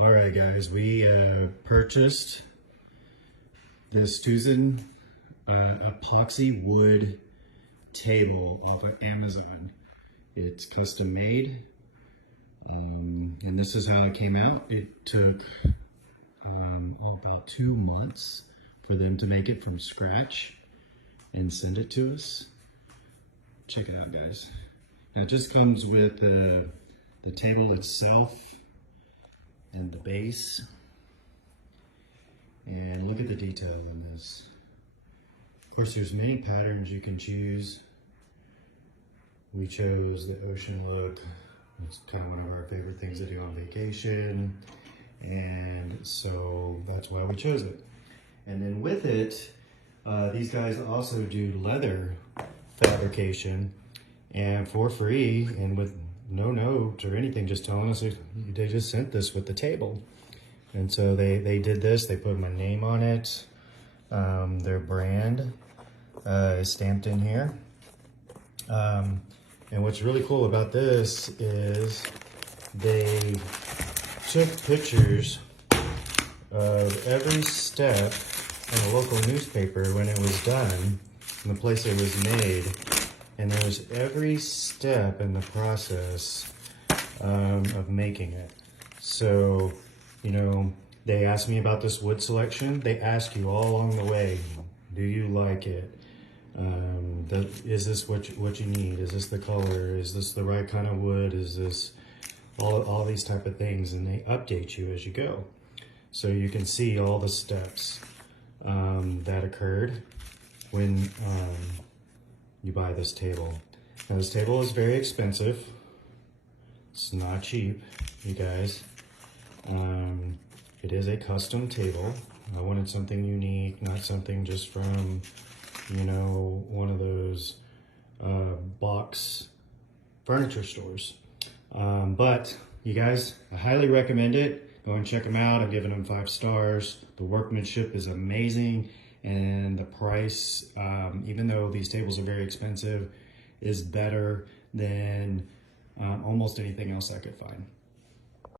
All right, guys, we purchased this Resin epoxy wood table off of Amazon. It's custom made, and this is how it came out. It took about 2 months for them to make it from scratch and send it to us. Check it out, guys. And it just comes with the table itself and the base. And look at the detail in this. Of course, there's many patterns you can choose. We chose the ocean look. It's kind of one of our favorite things to do on vacation. And so that's why we chose it. And then with it, these guys also do leather fabrication, and for free and with no note or anything, just telling us they just sent this with the table. And so they did this, they put my name on it. Their brand is stamped in here. And what's really cool about this is they took pictures of every step in a local newspaper when it was done, in the place it was made. And there's every step in the process of making it. So, you know, they asked me about this wood selection. They ask you all along the way, do you like it? Is this what you need? Is this the color? Is this the right kind of wood? Is this all these type of things? And they update you as you go. So you can see all the steps that occurred when you buy this table. Now this table is very expensive. It's not cheap, you guys. It is a custom table. I wanted something unique, not something just from, you know, one of those box furniture stores. But you guys, I highly recommend it. Go and check them out. I'm giving them 5 stars. The workmanship is amazing, and the price, even though these tables are very expensive, is better than almost anything else I could find.